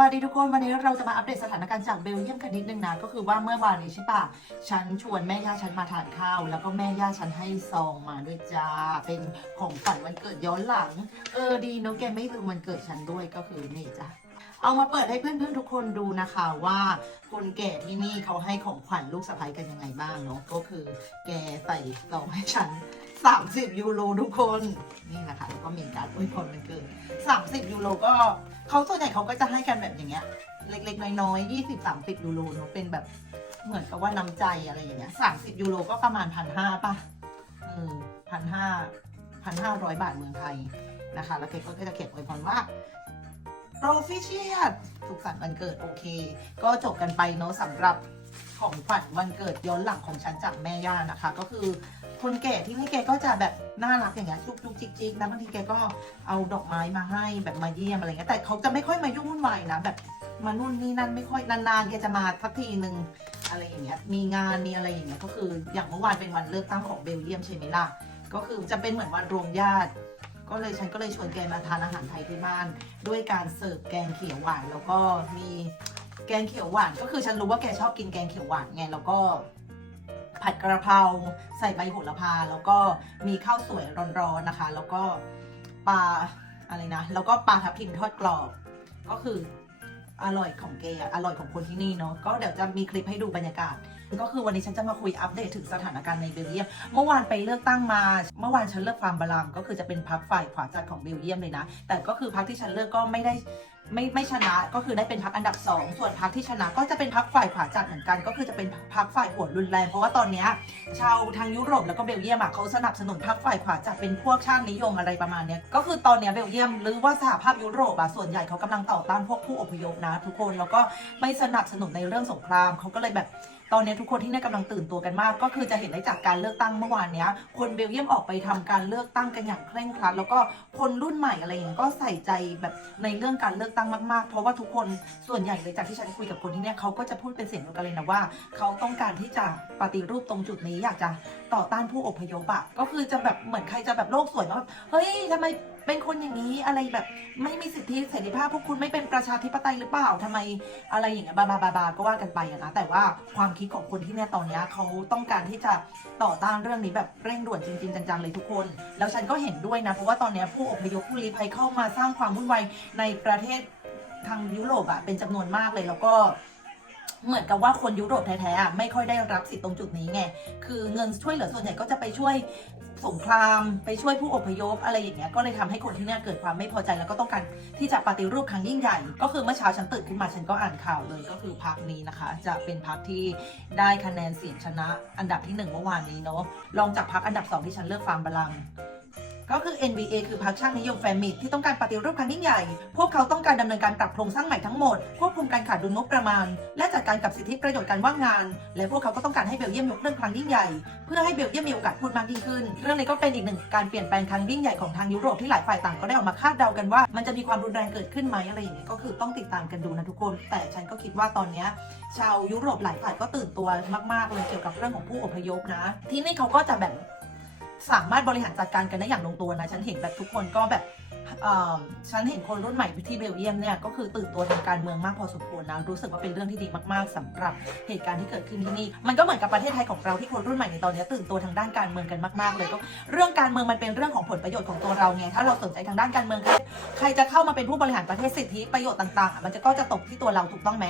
วัสดีทุกคนวันนี้เราจะมาอัปเดตสถานการณ์จากเบลเยียมกันนิดนึงนะก็คือว่าเมื่อวานนี้ใช่ปะฉันชวนแม่ย่าฉันมาทานข้าว แล้วก็แม่ย่าฉันให้ซองมาด้วยจ้าเป็นของขวัญวันเกิดย้อนหลัง เออดีเนอะแกไม่ลืมวันเกิดฉันด้วยก็คือนี่จ้ะเอามาเปิดให้เพื่อนๆทุกคนดูนะคะว่าคนแก่ที่นี่เขาให้ของขวัญลูกสะใภ้กันยังไงบ้างเนาะก็คือ แกใส่ซองให้ฉัน 30 ยูโรทุกคน นี่นะคะแล้วก็มีการอวยพรวันเกิด30 ยูโรก็เขาส่วนใหญ่เขาก็จะให้กันแบบอย่างเงี้ย เล็กๆ น้อยๆ20 30 ยูโรเนอะเป็นแบบเหมือนกับว่าน้ำใจอะไรอย่างเงี้ย30 ยูโรก็ประมาณพันห้าป่ะเออพันห้าพันห้าร้อยบาทเมืองไทยนะคะ แล้วเกก็จะเขียนอวยพรว่าโปรฟิเชียตสุขสันต์วันเกิดโอเค ก็จบกันไปเนอะสำหรับของขวัญวันเกิดย้อนหลังของฉันจากแม่ย่านะคะ ก็คือ คนแก่ที่นี่แกก็จะแบบน่ารักอย่างเงี้ยจุกจุกจิกจิกนะบางทีแกก็เอาดอกไม้มาให้แบบมาเยี่ยมอะไรเงี้ยแต่เขาจะไม่ค่อยมายุ่งวุ่นวายนะแบบมานู่นนี่นั่นไม่ค่อยนานๆแกจะมาสักทีหนึ่งอะไรอย่างเงี้ยมีงานมีอะไรอย่างเงี้ยก็คืออย่างเมื่อวานเป็นวันเลือกตั้งของเบลเยียมใช่ไหมล่ะก็คือจะเป็นเหมือนวันรวมญาติ ก็เลยฉันก็เลยชวนแกมาทานอาหารไทยที่บ้าน ด้วยการเสิร์ฟแกงเขียวหวานแล้วก็มีแกงเขียวหวานก็คือฉันรู้ว่าแกชอบกินแกงเขียวหวานไงแล้วก็ ผัดกระเพราใส่ใบโหระพา แล้วก็มีข้าวสวยร้อนๆนะคะ แล้วก็ปลาอะไรนะ แล้วก็ปลาทับทิมทอดกรอบ ก็คืออร่อยของเกย์อะอร่อยของคนที่นี่เนาะก็เดี๋ยวจะมีคลิปให้ดูบรรยากาศ ก็คือวันนี้ฉันจะมาคุยอัปเดตถึงสถานการณ์ในเบลเยียม เมื่อวานไปเลือกตั้งมา เมื่อวานฉันเลือกฟาร์มบาลังก็คือจะเป็นพรรคฝ่ายขวาจัดของเบลเยียมเลยนะ แต่ก็คือพรรคที่ฉันเลือกก็ไม่ได้ไม่ไม่ชนะก็คือได้เป็นพักอันดับ 2 ส่วนพักที่ชนะก็จะเป็นพักฝ่ายขวาจัดเหมือนกัน ก็คือจะเป็นพักฝ่ายหัวรุนแรงเพราะว่าตอนนี้ชาวทางยุโรปแล้วก็เบลเยียมอะเขาสนับสนุนพักฝ่ายขวาจัดเป็นพวกชาตินิยมอะไรประมาณนี้ก็คือตอนนี้เบลเยียมหรือว่าสหภาพยุโรปอะส่วนใหญ่เขากำลังต่อต้านพวกผู้อพยพนะทุกคนแล้วก็ไม่สนับสนุนในเรื่องสงครามเขาก็เลยแบบ ตอนนี้ทุกคนที่เนี่ยกำลังตื่นตัวกันมาก ก็คือจะเห็นได้จากการเลือกตั้งเมื่อวานเนี้ย คนเบลเยียมออกไปทำการเลือกตั้งกันอย่างเคร่งครัด แล้วก็คนรุ่นใหม่อะไรอย่างงี้ก็ใส่ใจแบบในเรื่องการเลือกตั้งมากๆ เพราะว่าทุกคนส่วนใหญ่เลยจากที่ฉันคุยกับคนที่เนี่ยเขาก็จะพูดเป็นเสียงเดียวกันเลยนะว่า เขาต้องการที่จะปฏิรูปตรงจุดนี้อยากจะต่อต้านผู้อพยพอะก็คือจะแบบเหมือนใครจะแบบโลกสวยว่าเฮ้ยทำไม เป็นคนอย่างนี้อะไรแบบไม่มีสิทธิเสรีภาพพวกคุณไม่เป็นประชาธิปไตยหรือเปล่าทำไมอะไรอย่างเงี้ยบาบาบาบาก็ว่ากันไปอะนะแต่ว่าความคิดของคนที่เนี่ยตอนนี้เขาต้องการที่จะต่อต้านเรื่องนี้แบบเร่งด่วนจริงๆจังๆเลยทุกคน แล้วฉันก็เห็นด้วยนะเพราะว่าตอนนี้ผู้อพยพผู้ลี้ภัยเข้ามาสร้างความวุ่นวายในประเทศทางยุโรปอะเป็นจำนวนมากเลยแล้วก็ เหมือนกับว่าคนยุโรปแท้ๆไม่ค่อยได้รับสิทธิ์ตรงจุดนี้ไง คือเงินช่วยเหลือส่วนใหญ่ก็จะไปช่วยสงครามไปช่วยผู้อพยพอะไรอย่างเงี้ย ก็เลยทำให้คนที่นี่เกิดความไม่พอใจแล้วก็ต้องการที่จะปฏิรูปครั้งยิ่งใหญ่ ก็คือเมื่อเช้าฉันตื่นขึ้นมาฉันก็อ่านข่าวเลยก็คือพรรคนี้นะคะ จะเป็นพรรคที่ได้คะแนนเสียงชนะ อันดับที่หนึ่งเมื่อวานนี้เนาะรองจากพรรคอันดับสองที่ฉันเลือกฟาร์มบาลัง ก็คือ NBA คือพรรคชาตินิยมแฟมิดที่ต้องการปฏิรูปครั้งยิ่งใหญ่ พวกเขาต้องการดำเนินการปรับโครงสร้างใหม่ทั้งหมด ควบคุมการขาดดุลงบประมาณ และจัดการกับสิทธิประโยชน์การว่างงาน และพวกเขาก็ต้องการให้เบลเยียมยกเลิกครั้งยิ่งใหญ่ เพื่อให้เบลเยียมมีโอกาสพูดมากยิ่งขึ้น เรื่องนี้ก็เป็นอีกหนึ่งการเปลี่ยนแปลงครั้งยิ่งใหญ่ของทางยุโรปที่หลายฝ่ายต่างก็ได้ออกมาคาดเดากันว่า มันจะมีความรุนแรงเกิดขึ้นไหมอะไรอย่างเงี้ยก็คือต้องติดตามกันดูนะทุกคน แต่ฉันก็คิดว่าตอนเนี้ยชาวยุโรปหลายฝ่ายก็ตื่นตัวมาก ๆ เลยเกี่ยวกับเรื่องของผู้อพยพนะ ที่นี่เขาก็จะแบบ สามารถบริหารจัดการกันได้อย่างลงตัวนะ ฉันเห็นแบบทุกคนก็แบบ ฉันเห็นคนรุ่นใหม่ที่เบลเยียมเนี่ยก็คือตื่นตัวทางการเมืองมากพอสมควรนะรู้สึกว่าเป็นเรื่องที่ดีมากๆสำหรับเหตุการณ์ที่เกิดขึ้นที่นี่ มันก็เหมือนกับประเทศไทยของเราที่คนรุ่นใหม่ในตอนนี้ตื่นตัวทางด้านการเมืองกันมากๆ เลยก็เรื่องการเมืองมันเป็นเรื่องของผลประโยชน์ของตัวเราไงถ้าเราสนใจทางด้านการเมืองใครจะเข้ามาเป็นผู้บริหารประเทศสิทธิประโยชน์ต่างๆ มันจะก็จะตกที่ตัวเราถูกต้องไหม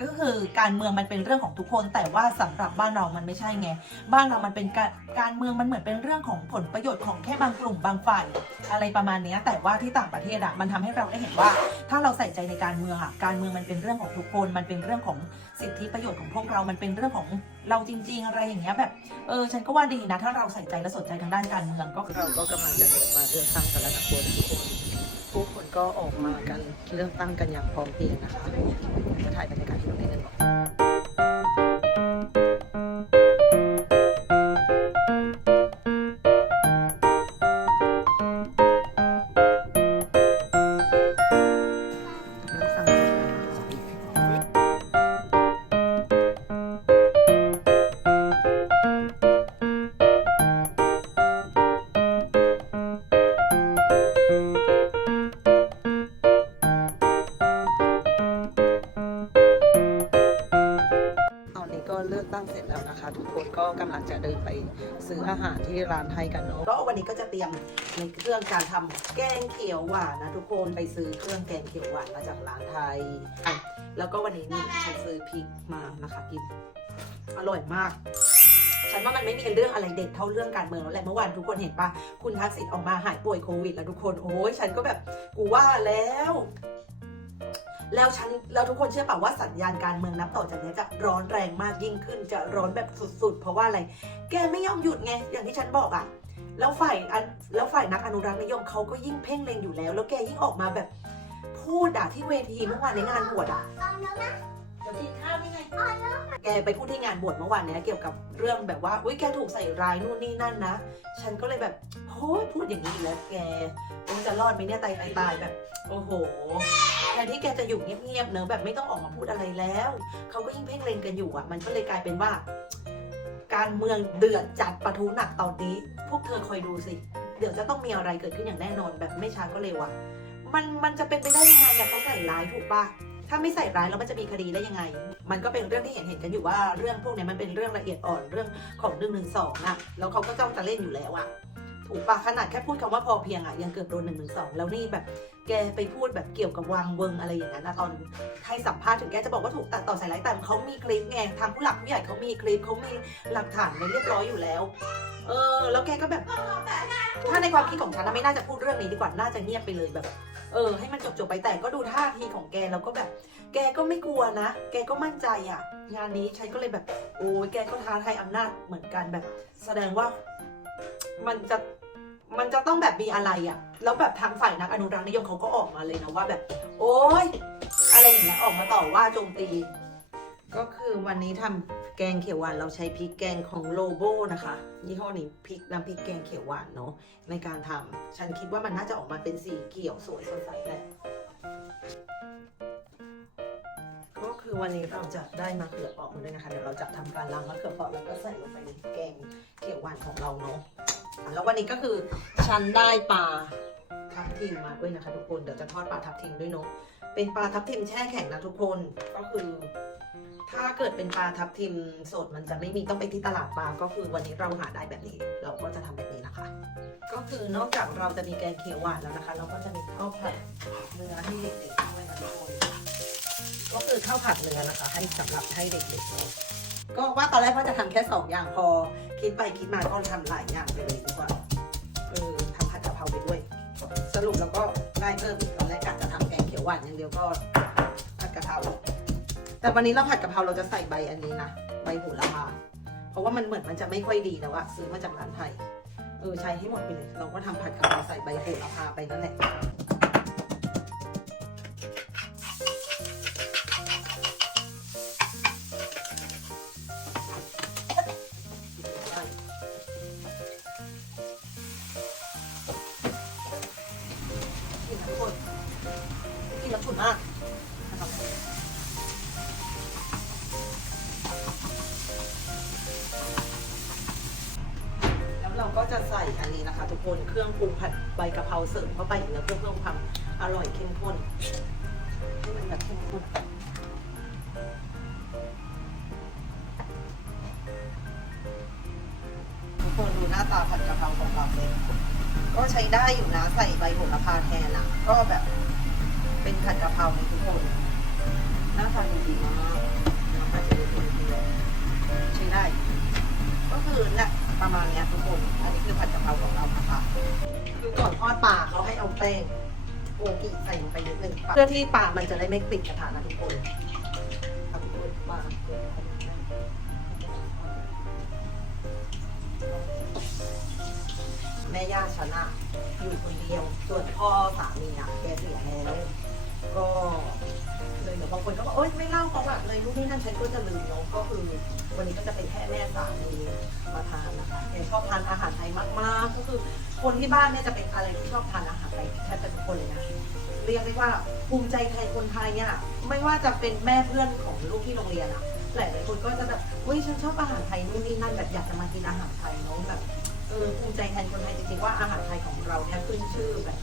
ก็คือการเมืองมันเป็นเรื่องของทุกคน แต่ว่าสำหรับบ้านเรามันไม่ใช่ไงบ้านเรามันเป็นการการเมืองมันเหมือนเป็นเรื่องของผลประโยชน์ของแค่บางกลุ่มบางฝ่ายอะไรประมาณนี้แต่ว่าที่ต่างประเทศอะมันทำให้เราได้เห็นว่า ถ้าเราใส่ใจในการเมืองอะการเมืองมันเป็นเรื่องของทุกคน มันเป็นเรื่องของสิทธิประโยชน์ของพวกเรา มันเป็นเรื่องของเราจริง ๆ อะไรอย่างเงี้ยแบบเออฉันก็ว่าดีนะ ถ้าเราใส่ใจและสนใจทางด้านการเมืองก็เราก็กำลังจะเดินมาเลือกตั้งกันแล้วนะคนทุกคนผู้คนก็ออกมากันเลือกตั้งกันอย่างพร้อมเพรียงนะคะมาถ่ายบรรยากาศที่ตรงนี้กันก่อน ก็กำลังจะเดินไปซื้ออาหารที่ร้านไทยกันเนาะก็วันนี้ก็จะเตรียมในเครื่องการทำแกงเขียวหวานนะทุกคนไปซื้อเครื่องแกงเขียวหวานมาจากร้านไทยแล้วก็วันนี้นี่ฉันซื้อพริกมานะคะกินอร่อยมากฉันว่ามันไม่มีเรื่องอะไรเด็ดเท่าเรื่องการเมืองแล้วแหละเมื่อวานทุกคนเห็นปะคุณทักษิณออกมาหายป่วยโควิด แล้วทุกคนโอ้ยฉันก็แบบกูว่าแล้ว แล้วฉันแล้วทุกคนเชื่อเปล่าว่าสัญญาณการเมืองนับต่อจากนี้จะร้อนแรงมากยิ่งขึ้น จะร้อนแบบสุดๆ เพราะว่าอะไร แกไม่ยอมหยุดไง อย่างที่ฉันบอกอะแล้วฝ่ายอันแล้วฝ่ายนักอนุรักษ์นิยมเขาก็ยิ่งเพ่งเล็งอยู่แล้ว แล้วแกยิ่งออกมาแบบ พูดอะที่เวทีเมื่อวานในงานบวชอะจะกินข้าวนี่ไงแกไปพูดที่งานบวชเมื่อวานเนี้ยเกี่ยวกับเรื่องแบบว่าอุ้ยแกถูกใส่ร้ายนู่นนี่นั่นนะ ฉันก็เลยแบบโอ้ยพูดอย่างนี้อีกแล้วแกคงจะรอดไหมเนี่ยตายตายตายแบบ โอ้โหแที่แกจะอยู่เงียบๆเนอะแบบไม่ต้องออกมาพูดอะไรแล้วเขาก็ยิ่งเพ่งเล็งกันอยู่อะ มันก็เลยกลายเป็นว่า การเมืองเดือดจัดปะทุหนักตอนนี้ พวกเธอคอยดูสิ เดี๋ยวจะต้องมีอะไรเกิดขึ้นอย่างแน่นอนแบบไม่ช้าก็เร็วอะมันมันจะเป็นไปได้ยังไงอะเขาใส่ร้ายถูกปะถ้าไม่ใส่ร้ายแล้วมันจะมีคดีได้ยังไง มันก็เป็นเรื่องที่เห็นเห็นกันอยู่ว่าเรื่องพวกนี้มันเป็นเรื่องละเอียดอ่อนเรื่องของหนึ่งหนึ่งสองอะ แล้วเขาก็จ้องจะเล่นอยู่แล้วอะ ถูกปะขนาดแค่พูดคำว่าพอเพียงอะยังเกือบโดนหนึ่งหนึ่งสองแล้วนี่แบบแกไปพูดแบบเกี่ยวกับวางเวิงอะไรอย่างนั้นนะตอนให้สัมภาษณ์ถึงแกจะบอกว่าถูกตัดต่อใส่ร้แต่เขามีคลิปไงทางผู้หลักผู้ใหญ่เขามีคลิปเขามีหลักฐานไว้เรียบร้อยอยู่แล้ว เออ แล้วแกก็แบบ ถ้าในความคิดของฉันนะไม่น่าจะพูดเรื่องนี้ดีกว่าน่าจะเงียบไปเลยแบบ เออ ให้มันจบจบๆไปแต่ก็ดูท่าทีของแกแล้วก็แบบ แกก็ไม่กลัวนะ แกก็มั่นใจอะ งานนี้ฉันก็เลยแบบโอ้ยแกก็ท้าทายอำนาจเหมือนกันแบบ แสดงว่ามันจะ มันจะต้องแบบมีอะไรอะ แล้วแบบทางฝ่ายนักอนุรักษ์นิยมเขาก็ออกมาเลยนะว่าแบบ โอ้ยอะไรอย่างเงี้ยออกมาต่อว่าโจมตี ก็คือวันนี้ทำแกงเขียวหวานเราใช้พริกแกงของโลโบนะคะยี่ห้อนี้พริกน้ำพริกแกงเขียวหวานเนาะในการทำฉันคิดว่ามันน่าจะออกมาเป็นสีเขียวสวยสดใสแหละ คือวันนี้เราจะได้มะเขือเปราะมาด้วยนะคะเดี๋ยวเราจะทำการล้างมะเขือเปราะแล้วก็ใส่ลงไปในแกงเขียวหวานของเราเนาะแล้ววันนี้ก็คือฉันได้ปลาทับทิมมาด้วยนะคะทุกคนเดี๋ยวจะทอดปลาทับทิมด้วยเนาะเป็นปลาทับทิมแช่แข็งนะทุกคนก็คือ ถ้าเกิดเป็นปลาทับทิมสดมันจะไม่มีต้องไปที่ตลาดปลาก็คือวันนี้เราหาได้แบบนี้ เราก็จะทำแบบนี้นะคะ ก็คือนอกจากเราจะมีแกงเขียวหวานแล้วนะคะ เราก็จะมีข้าวผัดเนื้อให้เด็กๆด้วยนะทุกคน ก็คือข้าวผัดเนื้อนะคะ ให้สำหรับให้เด็กๆเนาะก็ว่าตอนแรกว่าจะทำแค่สองอย่างพอคิดไปคิดมาก็ทำหลายอย่างไปเลยดีกว่าเออทำผัดกะเพราไปด้วย สรุปแล้วก็ได้เพิ่มตอนแรกกะจะทำแกงเขียวหวานอย่างเดียวก็ผัดกะเพราแต่วันนี้เราผัดกะเพราเราจะใส่ใบอันนี้นะใบโหระพาเพราะว่ามันเหมือนมันจะไม่ค่อยดีแต่ว่าซื้อมาจากร้านไทยเออใช้ให้หมดไปเลย เราก็ทำผัดกะเพราใส่ใบโหระพาไปนั่นแหละ เพราเสริมเข้าไปอีกแล้วเพื่อเพิ่มความอร่อยเข้มข้นให้มันแบบเข้มข้นทุกคนดูหน้าตาผัดกะเพราของเราเลยก็ใช้ได้อยู่นะใส่ใบโหระพาแทนอะ ก็แบบเป็นผัดกะเพราเลยทุกคนหน้าตาดีๆมากอาจจะดูคนเดียใช้ได้ ก็คือเนี่ย ประมาณเนี้ยทุกคน อันนี้คือผัดกะเพราของเรานะคะคือก่อนทอดปลาเขาให้เอาแป้งโอกิใส่ลงไปนิดนึงเพื่อที่ปลามันจะได้ไม่ติดกระทะนะทุกคนทุกคนปลาแม่ย่าฉันะอยู่คนเดียว ส่วนพ่อสามีอะแกเสียแล้วก็ บางคนก็บอกโอ๊ยไม่เล่าเขาอะเลยรู้นี่นั่นฉันก็จะลืมเนาะก็คือวันนี้ก็จะเป็นแค่แม่สามีมาทานนะคะแกชอบทานอาหารไทยมากๆ ก็คือคนที่บ้านเนี่ยจะเป็นอะไรที่ชอบทานอาหารไทยแทบจะทุกคนเลยนะเรียกได้ว่าภูมิใจไทยคนไทยเนี่ยไม่ว่าจะเป็นแม่เพื่อนของลูกที่โรงเรียนอะหลายๆคนก็จะแบบเฮ้ยฉันชอบอาหารไทยนู่นนี่นั่นแบบอยากจะมากินอาหารไทยเนาะแบบเออภูมิใจแทนคนไทยจริงๆว่าอาหารไทยของเราเนี่ยขึ้นชื่อแบบ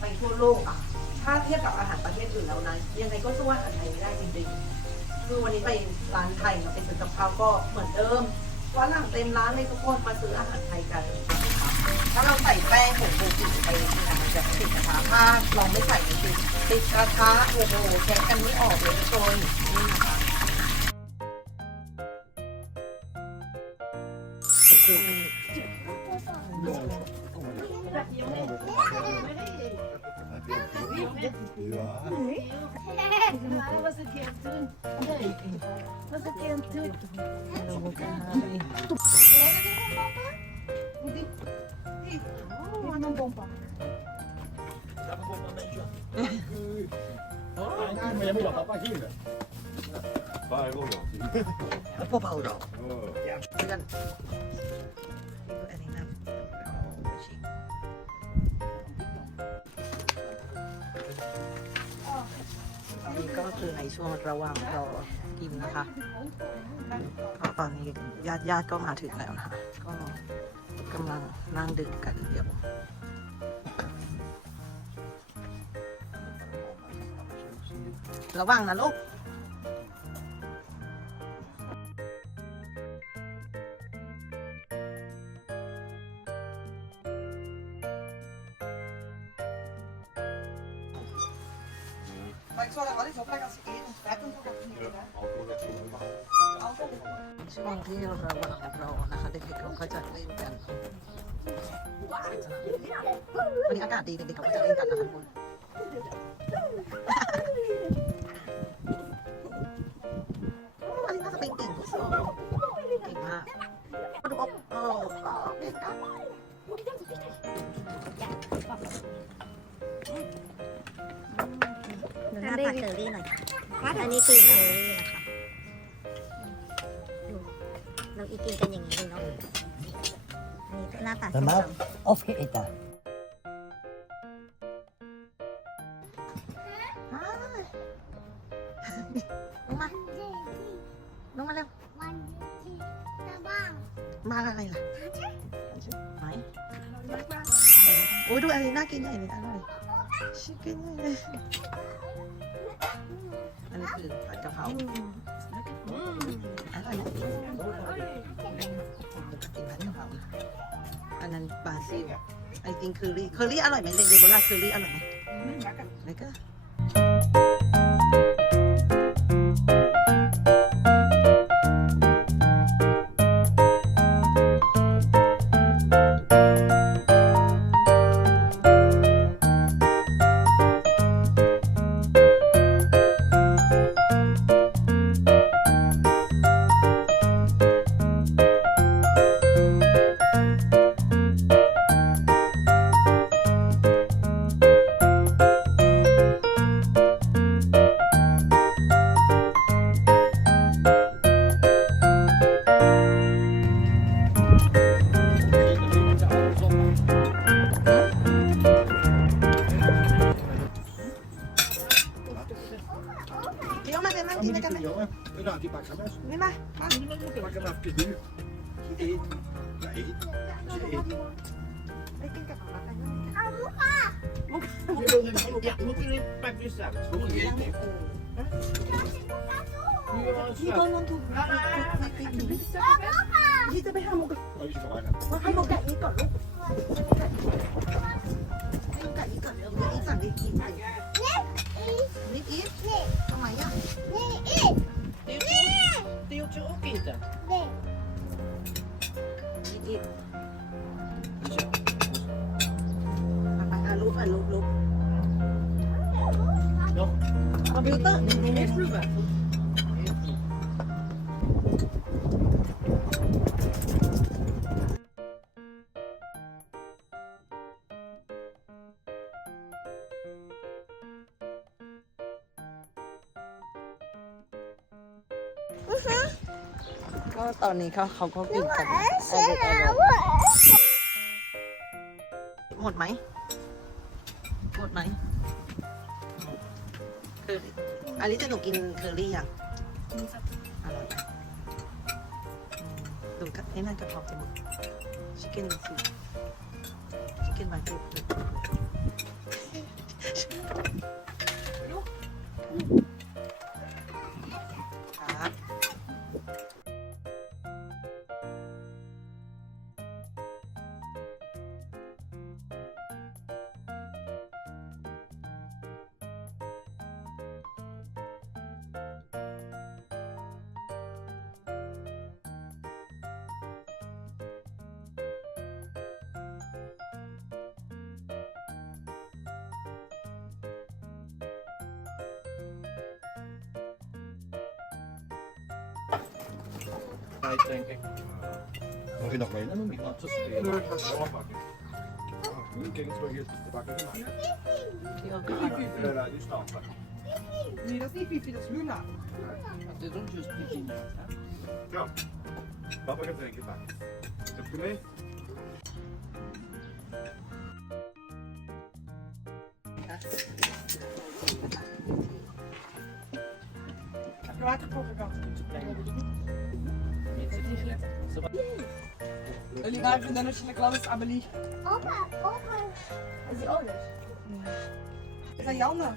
ไปทั่วโลกอะ ถ้าเทียบกับอาหารประเทศอื่นแล้วนะยังไงก็สู้อาหารไทยไม่ได้จริงๆคือวันนี้ไปร้านไทยมาเป็นกับข้าวก็เหมือนเดิมว่าหลังเต็มร้านเลยทุกคนมาซื้ออาหารไทยกันนะคะถ้าเราใส่แป้งผงโกกิไปเนี่ยมันจะติดกระทะถ้าเราไม่ใส่มันติดติดกระทะโอ้โหแช็กันไม่ออกเลยทุกคนนี่นะคะ Men jag vill ha pappa Kinder. Varje gång då. พวกเบาด อก Ja. เพื่อน นี้ก็คือในช่วงระหว่างรอกินนะคะก็ตอนนี้ญาติญาติๆก็มาถึงแล้วนะคะก็กำลังนั่งดื่มกันเดี๋ยวระวังนะลูก ช่วงที่ระหว่างรอนะคะเด็กๆเขาก็จะเล่นกันวันนี้อากาศดีเด็กๆเขาก็จะเล่นกันนะคะทุกคน ดูหน้าตาเคอรี่หน่อยค่ะอันนี้คือเคอรี่นะคะดูน้องอีกินกันอย่างนี้เลยเนาะอันนี้หน้าตาส้มตำ Of eten. ลงมาลงมาเร็วมาอะไรล่ะไหนโอ้ยดูอันนี้น่ากินใหญ่เลยอร่อยชิคเก้นใหญ่เลยอันนี้ คือผัดกะเพราอร่อยนะกินผัดกะเพราอันนั้นบาซิลไอ้จริงเคอรี่เคอรี่อร่อยไหมเด็กๆเวลาเคอรี่อร่อยไหมแล้วก็ med efter du. Hit. Nej. Tjej. ไปกินกับป๊าป๊ากัน Ja, moeten we bij Brüssel? Hoe heet die? ที่ต้นนนทุนที่จ อีก่อนลูกให้หมูกระอีก่อนเดี๋ยวหมูกระอีสั่งดิกินนี่อีฟทำไมอะ Die hoeft je ook eten. นี่อีฟมาไปอะลูกอะลูกลูกคอม อร์ Eerst proeven. ก็ตอนนี้เขาเขาก็กินกันหมดไหมหมดไหมคืออันนี้จะหนูกินเคอรี่ยังอร่อยไหมอืมดูกับนี่นั่นกะเพราจะหมดชิคเก้นสิชิคเก้นมาเก็ตอ tijd, denk ik. Mag je nog mee? Dan noem ik wat te spelen. Nee, dat is wel pakken. Kijk eens wat hier te bakken. Ja, die staat daar. Nee, dat is niet Fifi, dat is Luna. Dit doen just begin. Ja. Papa gaat drinken daar. Heb je mee? Heb je waterkoker gehad? Jullie ይችላል። Oligar sind dann schon klaus abeli. Opa, Opa. Is die nicht. Is dat Janne?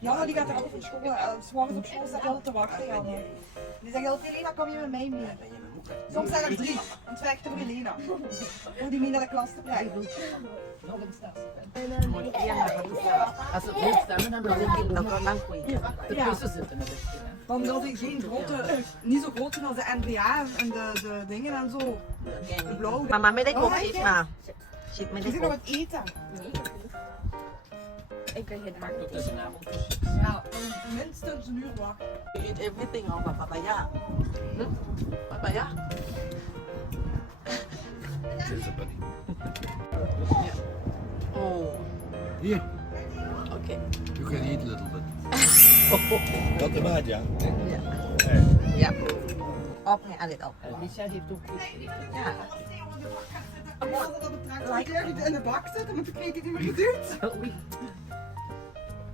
Janne die gaat er ook van school. Eh, ze waren op school, ze had te wachten, Jauna. Die zegt altijd, Lina, kom je met mij mee? Soms zijn er drie, want het werkt voor Elena. Om die minder klas te krijgen. Als ze goed stemmen, dan blijf ik nog wel lang kussen zitten. Want dat is geen grote, niet zo groot zijn als de NBA en de, dingen en zo. De blauwe. Mama, met ik ook iets, ma. Zit met ik ook. nog wat eten? Nee. Ik weet het maar. Dat is een avond. Ja, minstens een uur wachten. eat everything เอาแบบปาปายาปาปายา Dit is het buddy. โอ้ Hier, โอเค you can eat a little bit. Dat de maat, ja? ยับออฟให้อเล็ดออก Alicia heeft ook goed gegeten. ย่า We hadden dat betrakt ergens in de bak zitten, maar toen kreeg ik het niet meer geduurd.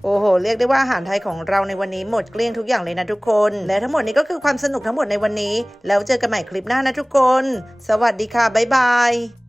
โอ้โห เรียกได้ว่าอาหารไทยของเราในวันนี้หมดเกลี้ยงทุกอย่างเลยนะทุกคน และทั้งหมดนี้ก็คือความสนุกทั้งหมดในวันนี้ แล้วเจอกันใหม่คลิปหน้านะทุกคน สวัสดีค่ะ บ๊ายบาย